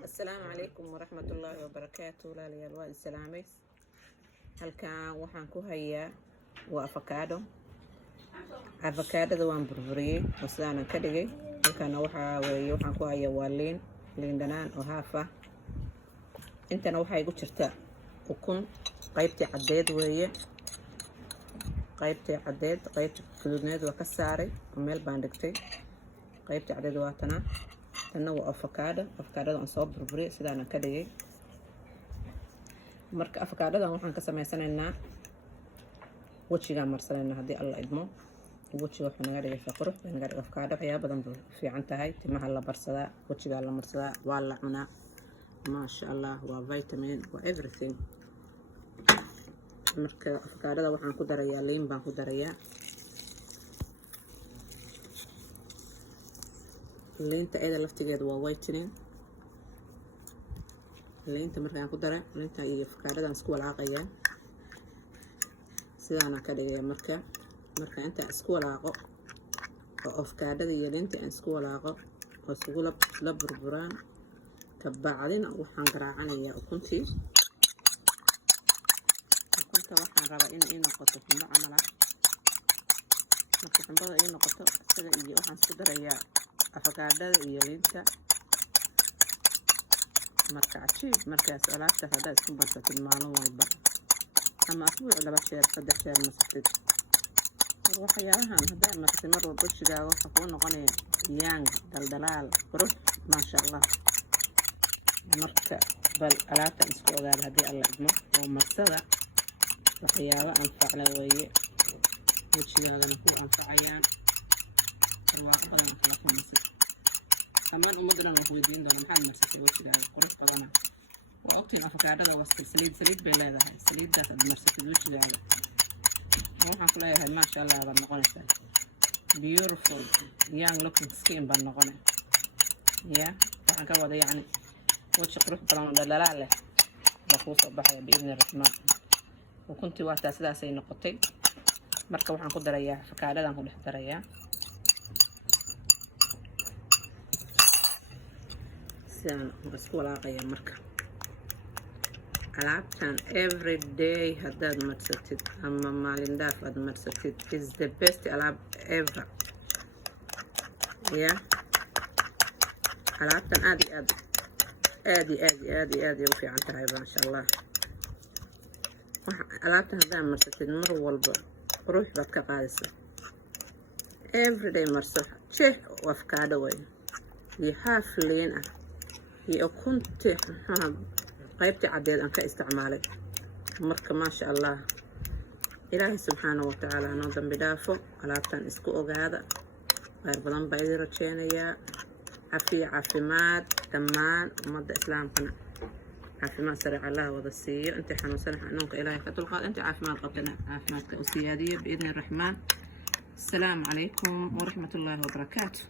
السلام عليكم ورحمة الله وبركاته. لا ليال waa islaamays halkan waxaan ku hayaa waa avocado waan burburiyay oo sidaan ka dhigay. halkan waxaan ku hayaa waa liin dhanaan oo haaf ah. intana waxa igu jirta ukun qaybtii cadeed weeye, qaybtii guduudneed waa ka saaray oo meel baan dhigtay. qaybtii cadeed waa tana waa avocado aan soo burburiyay sidaan ka dhigay. marka avocado waxaan ka sameysanaynaa wajiga marsanayna haddii alla idmo. wajiga wuxuu naga dhigay qurux, naga dhigay avocado waxyaabo badan buu fiican tahay. timaha la barsadaa, wajiga la marsadaa, waa la cunaa. maasha Allah, waa vitamin, waa everything. marka avocado waxaan ku darayaa liin baan ku darayaa. liinta ayada laftigeeda waa whitening. liinta markaan ku daray liinta iyo avocado isku walaaqayaa sidaan ka dhigay. marka inta isku walaaqo oo avocado iyo liinta isku walaaqo oo isugu la burburaan ka bacdina waxaan garaacanayaa ukuntii. ukunta waxaan rabaa in ay noqoto xumbo camal ah. marka xumbada ay noqoto isaga iyo waxaan isku darayaa avocado iyo liinta. marka cajiib markaas alaabta haddaad isku barsatid maalin walba ama asbuuc 2 jeer 3 jeer masatid, waxyaabahan haddaad marsatid mar walba wajigaaga waxa kuu noqonaya yang daldalaal qurux maasha Allah. marka bal alaabtan isku ogaada haddii alla idmo oo marsada waxyaaba anfacla weeye, wajigaagana ku anfacayaan. barwaaqadan kala kulmaysa amaan ummadana la weydiin doona maxaad marsatay wajigaaga qurux badana. waa ogtiin avocado waa saliid bay leedahay. saliidaas aad marsatay wajigaaga waxaan ku leeyahay maasha Allah baad noqonaysaa beautiful young looking skin baad noqonay. waxaan ka wada yacni waji qurux badan oo dhalaal leh baa kuu soo baxaya biidni raxmaan. ukuntii waa taa sidaasay noqotay. marka waxaan ku darayaa avocado ku dhex darayaa sidaan isku walaaqayaa. marka alaabtan every day haddaad marsatid ama maalin dhaaf aad marsatid is the best alaab ever. alaabtan aad iyo u fiican tahay maasha Allah. alaabtan haddaad marsatid mar walba qurux baad ka qaadaysaa. everyday marso jeex oo avocado way iyo haaf liin ah iyo ukuntii qaybtii cadeed aan ka isticmaalay. marka maasha Allah, ilaahay subxaanahu wa tacaala noo dambi dhaafo. alaabtan isku ogaada. khayr badan baa idin rajeynayaa. caafimaad dhammaan ummadda islaamkana caafimaad sariic Allah wada siiyo. intii xanuunsan xanuunka ilaahay ka dulqaad, intii caafimaad qabtana caafimaadka u siyaadiyo biidni raxmaan. السلام عليكم ورحمة الله وبركاته.